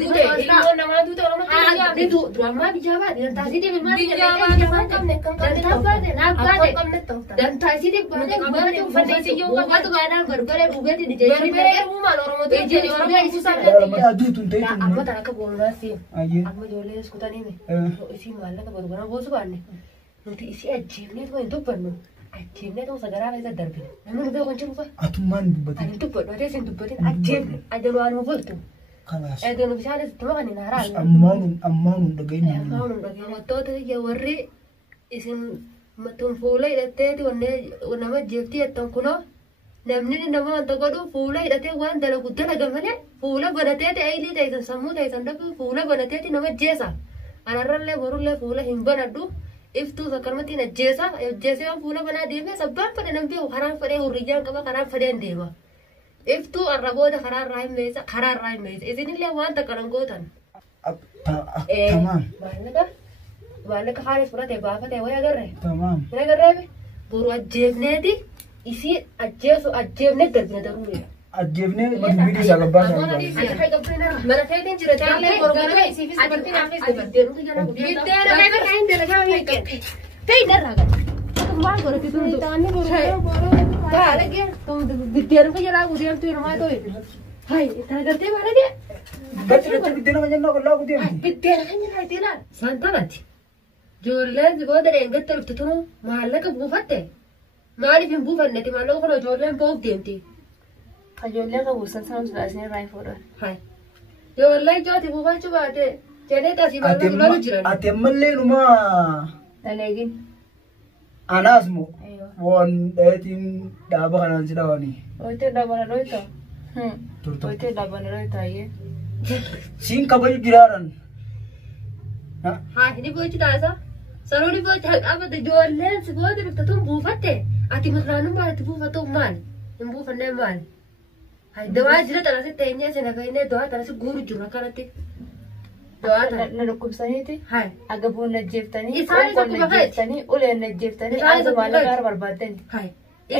duute ilmoon namaa duute oroma kiyyaa ni du'ammaa biyyaa baate dantaasiitiif ilmaan biyyaa baate waan qabne kan qabne dantaasiitiif baate baate uffatee siyyoo qabatu baadhaan gargara dhugeetti ni jechuudha gargara uumaan oromoota jechuudha oromiyaa isaa aduutun ta'e amma tan akka boongaasi amma ijoollee iskutaniime isii maallaqa barbaana boosu baanne nuti isii ajjeefnee tuma hin dubbannu ajjeefnee tuma sagaraa keessa darbine namni dhufee kon jiru atummaan dubbate ani dubbadhu atee sin dubbatin ajjeefne ajalu waanuma bultu eeganu bishaan itti maqanii naaraa ammaanun dhageenye ammaanun dhageenye wattoota iyya warri isin tun fuula hidhatteeti nama ajjeeftii jettan kunoo namni nama wanta godhu fuula hidhatee waan dalagu dalaga malee fuula banateeti aylii ta'isan sammuu ta'isan dhabu fuula banateeti nama ajjeesa anarrallee borullee fuula hin banadhu iftuu sakkarmattiin ajjeesee waan fuula banaa deemee sabbaan fedhe nambii karaan fedhee hurriyyaan qaba karaan fedheen deema iftuu arraboota karaarraa hin meessa isinillee waan takkanan gootan maallaqa haalis fudhate baafate way agarre hin agarreebe boru ajjeefneeti isii ajjeefne darbine daruureedha ajjeefne madubbiidhi isaa gabbaasaa mana feetiin jira taallee borgana isiifis dabartiin haafis dabartiin biddeena beeka kahin dalagaa beekan ta'e narraa gala waan godhati tuntu taanni baala gee biddeena ka jalaa gudeemtu namaa ta'e hai tanagartee baala gee gachirratti biddeena ka jennaa qollaa gudeemti biddeena kan jennaa itti ilaala santanatti ijoolleen booda dheengatte dhufte tunu maallaqa buufatte maaliif hin buufanneti maallaqa kana ijoolleen boof deemti ijoollee qabuusan saamsu dhaasanii irraa hin fuudhan. Hai. Ijoollee ijooti buufachuu baate jedhee taasii maallaqa lolu jiran. Ati ammallee numa Daleegin. anaas moo waan dheetiin dhaaba kanaan si dhaawanii. Oyitee dhaabana dhoyta. Oyitee dhaabana dhoyta ayyee. Siin kabaju jiraaran. Haa ni bochi taasa. Sarooni bochi haqaabate ijoolleen si booda dhufte tun buufatte ati maqnaanummaa itti buufattu maali? Hin buufannee maali? Hai dawaa jira tanasi teenyee sina kayne dawaa tanasi guuru jiru akkanatti. Dawaa tan Na dhukkubsaniiti. hai Aga buuna jeeftanii. Isaan isa Qoon jeeftanii. Uleen na jeeftanii. Aga maallaqa har'a barbaaddani. hai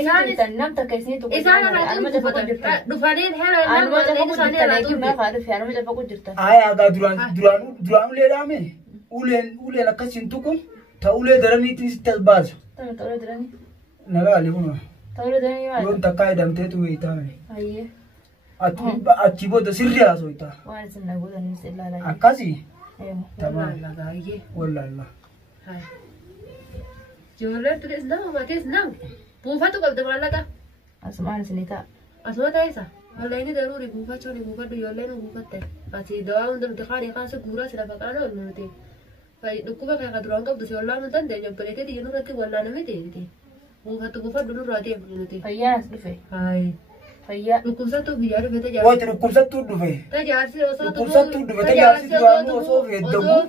Isaan nam takka isiniitu isaan irraa dhufanii heera Anuma cafa jirtan eegin naaf haadhufi anuma cafa jirtan. Aayaa gaa duraan ulee dhaame uleen akkasiin tuqu ta ulee daraniitiin sitti as baasu. Tana ta'uu jirani. Nagaali kunoo. Ta'uu jirani maali? Yoon takkaa hidhamteetu weeytaame. Ayyee. Achi booda sirri haasoita. Waan isin na godhanis ilaalaa. Akkasii. tamaa lagaayyee Wallalla. hai ijoolleen turis nama matees nama buufatu qabda maallaqa Asumaan isinii ta'a. asuma taa'isa mallayni daruuri buufachuun buufadhu ijoolleen buufatte ati dawaa hunda nuti kaanii kaasa guuraa sila faqaana ol nuti dhukkuba kee ka duraan qabdu si wallaan nu dandeenya obboleetee xiyya nurratti wallaana miti buufattu buufadhu nurraa deemnu nuti Fayyaan as dhufe. hai Fayyaa. dhukkubsattuu biyyaa dhufe Waati dhukkubsattuu dhufe. tajaajilli osoo Dhukkubsattuu dhufe tajaajilli duraanuu osoo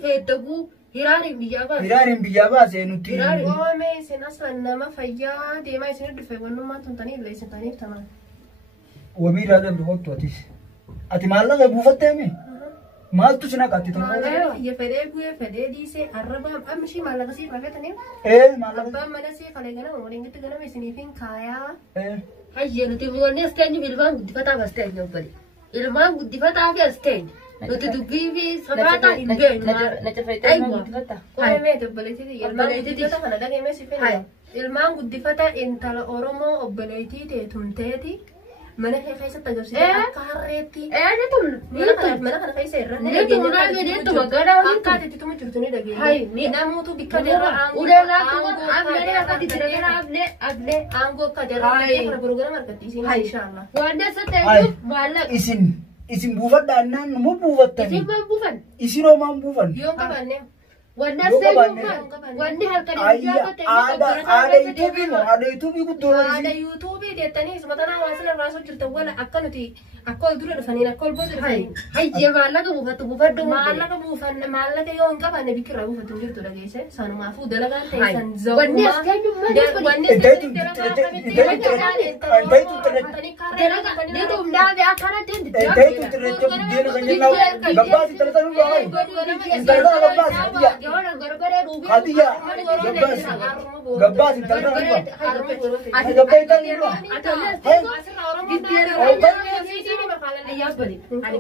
feeddaguu hiraariin biyyaa baase hiraariin biyyaa baasee nuti. oomee isin asaan nama fayyaa deemaa isin dhufe wannummaan tuntanii illee isin taniif tamaan Wabii irraa dambe kottu atis. Ati maallaqa buufattee mi? Maaltu si naqatti maallaqa iyya fedhee bu'ee fedhee dhiisee arrabaan ammishii maallaqa siif rafetaniif maallaqa. abbaan mana sii kalee ganama waliin gitti ganama isiniifin kaayaa Eh hayyee nuti wanni as teenyu ilmaan guddifataaf as teenyu obbali ilmaan guddifataaf as teenyu nuti dubbii fi sabaataa hin beeknu Na cafeetee nama guddifata. oomee obboleettii ilmaan guddifata kana dhageemee si fedha ilmaan guddifata intala oromoo obboleettii teetumteeti mana kee keessatti agarsiisa akka harreetti mana kana keessa irra ni dhageenya akka ati itti tuma jirtu ni dhageenya namuutu bikka deeraa aangoo akka deeraa kana gurgurama argattiisiin inshaallah isin buufadhaa naan nu buufattani. Isin hoomaan buufan. yoon qabanne Aada yuutuubii moo aada yuutuubii guddoo Ada YouTube deettanii sumatana hawaasni irraa soo jirtan wala akka nuti akka ol dura dhufaniin akka ol booda dhufaniin. Hayyee maallaqa buufatu buufadhu. Maallaqa buufanne maallaqa yoo hin qabanne bikirraa buufatu hin jirtu dhageesse sanumaafuu dalagaan ta'e san Wanni as keenyu malee wanni Yoona gargaree dhuugee. Khadija gabbaas intalli arba. Ati gabbaa intalli arba.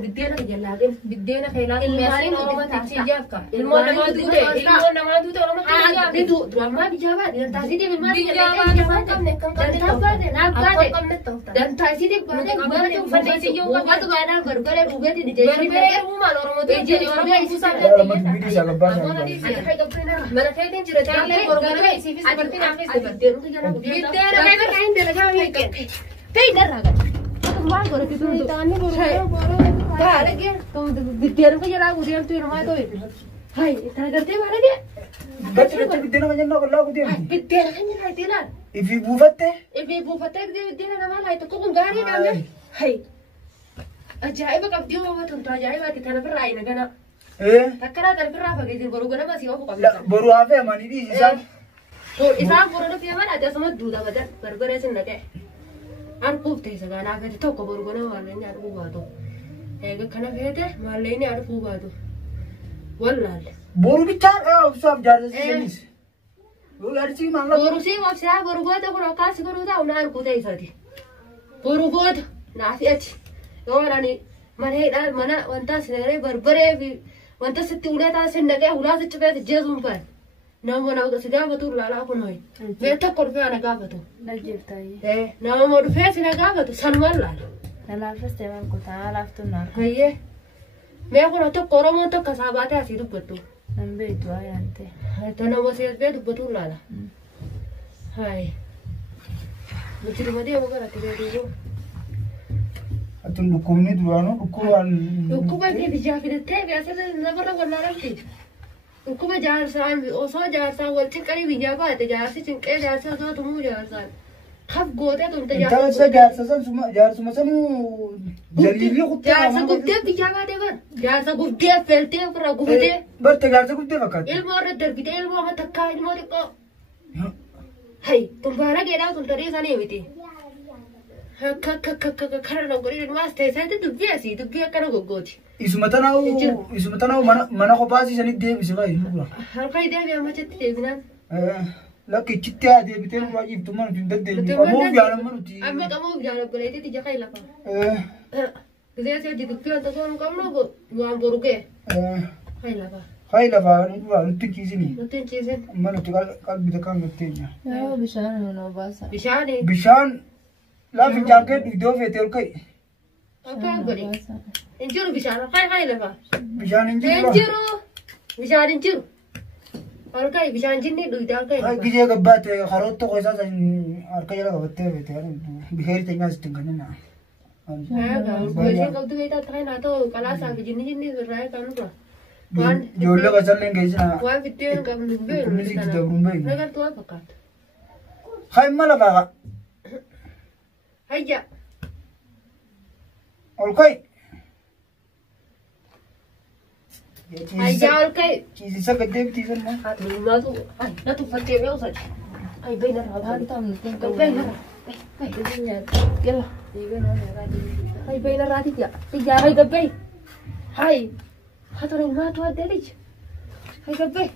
Biddeena jalaaqin biddeena keelaa ilmaaniin oromatichi jaafka ilmoo namaa duute oromatichi durammaa bijaabaa dantaasiitiif ilmaanii dantaasiitiif baatee uffanneesi buufatu baadhaan gargaree dhugeeti mana feetiin jira jaallee gargaree isiifis bartiin haafis biddeena maal godhati tun taanni baarage biddeena ko jalaa gudeemtu irmaa ta'e hay tan gartee baarage Gatti biddeena kan jennaa qollaa gudeemti. biddeena kan jira itilaan Ifi buufatte. biddeena namaa laay tokko kun gaarii dhaame hay ajaa'iba qabdii uumamaa tuntu ajaa'ibaati tana firraa ayina gana takkaraa tan firraa fageetiin boruu gana basii ofu qabda Boru hafee amanii dhiisisaan. isaan boroo fi amana ati asuma duuda badan gargaree sin naqee Arkuuf ta'e ganaa fete tokko borgona maalleen arguu baatu. Egaa kana fete maalleen arguu baatu. Wallaalle. Boru bichaa obsaaf jaarsisanis. Arsi maangala. Boru si obsaa borgoota kun akkaasi godhuuta una arguu ta'e isaati. Borgoota naafi'ati. Yoo warani maneedhaan mana wanta sinaree barbaree fi wanta sitti ulee taasisan naqee ulaa sitti feete jeesuun fa'a. Nama nama si gaafatu laalaa kun ho'i. Mee tokko dhufee ana gaafatu. Nagjeeftaayee. Nama dhufee si na gaafatu sanumaan laala. Nalaafas deeman kutaa laaftuu naaf. Hayyee. Mee kun tokko Oromoon tokko isaa baatee asii dubbattu. Nan beektu waayante. Tana wasii bee dubbatu laala. Hayi. Nuti dhumatee muka irratti beekuu. Atun dhukkubni duraanuu dhukkubaan. Dhukkuba bijaa fidattee beeksisa namarra wallaalamti. Dhukkuba jaarsaan osoo jaarsaan wal cinqanii biyyaa baate jaarsi cinqee jaarsi osoo tumuu jaarsaan. Kaf gootee tumte jaarsa. Intalli jaarsuma sanuu jaliilii kuttee. Jaarsa guddee biyyaa baate bar. Jaarsa guddee feltee ofirraa gubatee. Barte jaarsa guddee fakkaata. Ilmoo irra darbitee ilmoo amma takkaa ilmoo xiqqoo. Hayi tulbaara geedhaa tultarii isaanii miti. Kana noggorii maas ta'e dubbii asii dubbii akkana goggooti. Isuma tanaa mana kophaasiisanii deebise baay'ee. Harka deebi'aa machatti deebinaan. Lakki ichitti haa deebitee nu baay'eeftu mana nuti hin deddeebiin. Qamuuf jaalama nuti. Amma qamuuf jaalabboleetitti jaka hin lafa. Gisee si hojii dubbii wanta soonu qabnu waan boru ga'e. Hai lafa. Hai lafa nutti kiisini. Nutti hin ciisin. Amma nuti qalbii takkaan gatteenya. Yoo bishaan nu obaasa. Bishaani. Bishaan laafi jaankeetu iddoo feetee ol ka'e. Akkaan godhe. Hin jiru bishaan. Hai lafa. Bishaan hin jiru. Hin jiru. Bishaan hin jiru. Ol ka'e bishaan jinni dhuydaa ol ka'e. Gijee gabbaate karoota tokko isaa harka jala qabattee feetee biheeri teenyaa sitti hin kannina. Gosheen qabdu beektaa ta'e naa ta'u qalaasaa fi jinni irraa kan dhufa. Ijoollee qasallee geessina. Waan fittee hin qabnu hin beeknu. Kunis itti dabruun beeknu. Nagartuu waan fakkaatu. Haa imma lafaa. Hayya. Ol ka'i. Hayya ol ka'i. Ciisisa gaddeebitiisan moo? Haa tullumaatu. Na tuffattee beeku sadi. Hayi beeyna irraa baatu. Beeyna irraa. Yalla. Hayi beeyna irraa tiyya. Tiyyaa hayi gabbee. Hayi. Haa ture maatu addee tiyya. Hayi gabbee.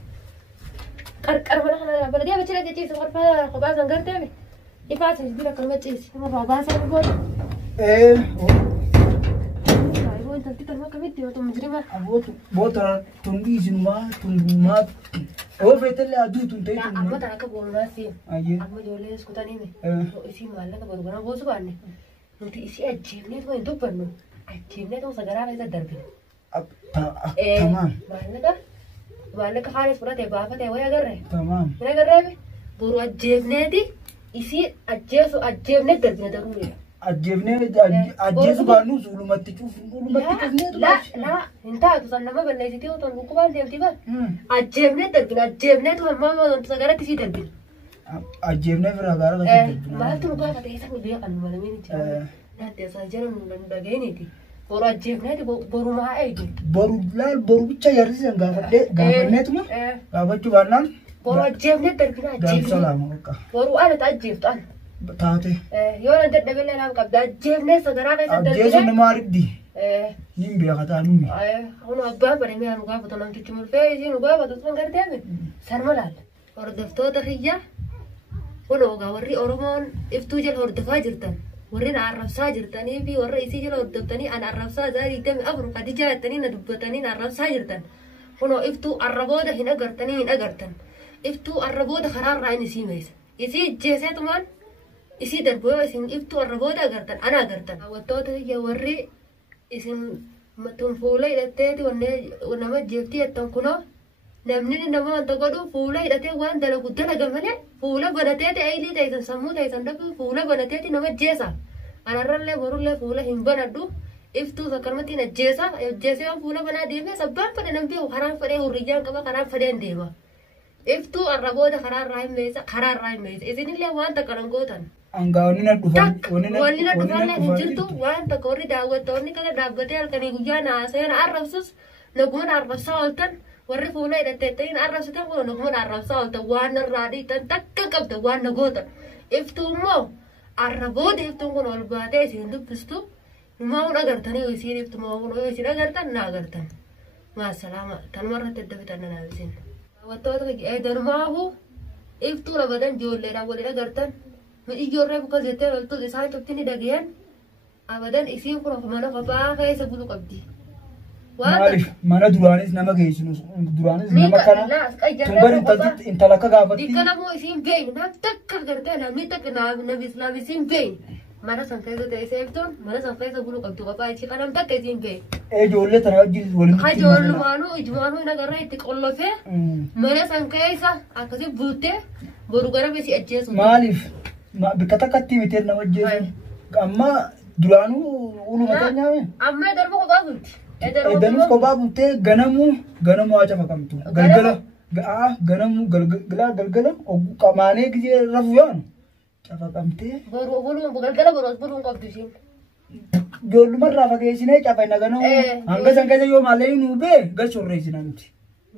Qarqara mana kana baladii abachila jechiisa qorfaa kophaa sangartee be. Ifaa isa bira kan maciisi. Nama baabaasaa booda. Intalti kan akkamitti yoo ta'u mujrima. Boota tundiisinumaa tundumaa. Oo feetallee aduu tun ta'e tun. Amma tan akka boonaa fi Ayyee. amma ijoollee iskutanii isii maallaqa barbaana boosu baanne nuti isii ajjeefnee tuma hin dubbannu ajjeefnee tuma sagaraa keessa darbine. Tamaam. Maallaqa haalis fudhatee baafatee wayii agarree. Tamaam. Wayii agarree boru ajjeefneeti isii ajjeefnee darbine daruudha. Ajjeesu baannu ulumatti cufnee Laa hin taatu san nama balleessitii otoo dhukkubaan deemtii bara. Ajjeefnee darbina ajjeefneetu hammaa wantoota garatti sii darbina. Ajjeefnee bira gaara gadi Maaltu nu gaafa ta'e san beekan malameen jira. Naatti asaa jedhamu dhaga'iniiti. Boru ajjeefneeti boru maa eegi. Boru bicha yarsiisan gaafanneetuma gaafachuu baannaan. Boru ajjeefnee darbina Gaafsa ajjeefnee. lama bakka. Boru ana ajjeeftu ana. Taate. Yoo na dadhabeellee naaf qabda ajjeefnee sagaraa keessa Ajjeesu darbine. nama argdi. نيم بياخذها نومي هون أبا بريمي أنا قابض أنا تجمل فايزين وقابض أصلا قردامي سرملال وردفتو تخيّة ولو قاوري أورمون إفتو جل هردفا جرتن ورين عرفسا جرتني في والرئيسي جل هردفتني أنا عرفسا زاري دم أبرو قد جاءتني ندبتني عرفسا جرتن ولو إفتو عربوده هنا قرتني هنا قرتن إفتو عربوده خرار رأيني سيميس يسي جيسات مان يسي دربوه إسين إفتو عربوده قرتن أنا قرتن وطوته يوري إسين متون فولا إلى تيتي ونما جيبتي التنكنا نمني نما أنت قدو فولا إلى تيتي وان دلو قدنا قمنا فولا بنتيتي أيلي تيسن سمو تيسن دبو فولا بنتيتي نما جيسا أنا رلي برولي فولا هم بندو إفتو ذكرمتي نجيسا جيسا فولا بنا ديمه سبان فدي نمبي وخران فدي ورجان كبا خران فدين ديما إفتو الربوده خران رايم ميسا خران رايم ميسا إذن اللي وان تكرنقوتن أنغاونينا دفن ونينا دفن هنجرتو وان تكوري داوتوني كذا دابتي الكني جانا سين عرفسس نقوم عرفسا ولتن warri fuula hidhatteettaniin arrabsitan kun naguma arrabsaa olta waan irraadii tan takka qabda waan nagoota iftuu immoo arraboota iftuun kun ol baatee isin dubbistu maa'uun agartanii yoo isiin iftu maa'uun yoo isin agartan na agartan maasalaama tanumarratti adda bitan na isin wattoota eedanumaahu iftuu labadan ijoolleedhaan waliin agartan ijoollee buka jettee loltuun isaan cufti ni dhagayan abadan isiin kun mana kophaa keessa bulu qabdi. مالف ما ندرانيس نما جيسنو درانيس نما كنا تنبر انت لك غابتي دي كلامو اسين بين نتك غرتنا ميتك نبي اسلام اسين بين مانا سانكايزو تيسيفتون مانا سانكايزو بلو قبطو قبا ايشي قلم تك اسين بين اي جولة تراجل ولن خجول مانو اجمانو انا قرأي تقول فيه مانا سانكايزا اكاسي بوتي بروغرا بيسي اجيسو مالف ما بكتا كتي متير نما جيسو اما درانو اولو متانيا اما دربو قبا بوتي Edanus kophaa buutee ganamu acha makamtu galgala qamaanee gizee rafu yaanu cafaqamtee buluun qabdu ishiin ijoollumarraa fageessinee cafayna ganamu hanga san keessa yoo maallee nuu bee gal shorreessina nuti.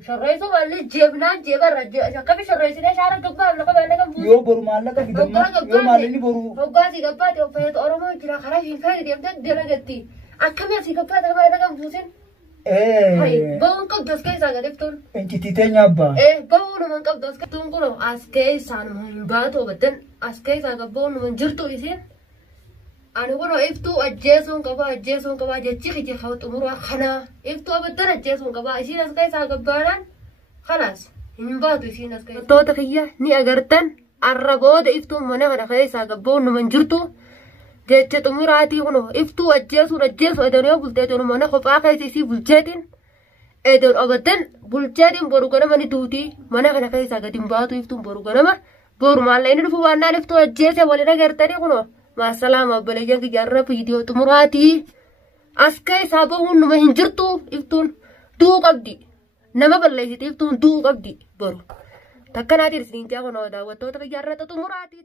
Shorreessu malli jeebnaan jeebarra akkami shorreessinee shaara gabbaa lafa baala kan buusu. Yoo boru maallaqa fidamma yoo maallee ni boru. Hoggaasii gabbaate uffata Oromoo jira karaa fiinfaa deemtee dalagatti. Akkami asii gabbaate nama dhagan buusin. Bawun qabdu as keessaa gadiftuun. Encititee nyaabbaa. Bawunuman qabdu as keessaa kun as keessaa nama hin baatu obadan as keessaa gabbawunuman jirtu isiin. Ani kun iftuu ajjeesuun qaba jechi kiji haa xumuraa kanaa iftuu abadan ajjeesuun qaba isiin as keessaa gabbaadhaan kanaas hin baatu isiin as keessaa. Toota kiyya ni agartan arraboota iftuun mana kana keessaa gabbawunuman jirtu. jecha xumuraatii kun iftuu ajjeesu edanoo bulteetiin mana kophaa keessa isii bulcheetiin edan obadan bulcheetiin boru ganama ni duutii mana kana keessaa gadi hin baatu iftuun boru ganama boru maallee inni dhufu waannaan iftuu ajjeese waliin agartanii kun maasalaama obboleeyyan kiyyaarra viidiyoo xumuraatii as keessaa bahuun numa hin jirtu iftuun duu qabdi nama balleessiti iftuun duu qabdi boru takkanaatiin isiniin jaa kun daawwattoota kiyyaarra xumuraatii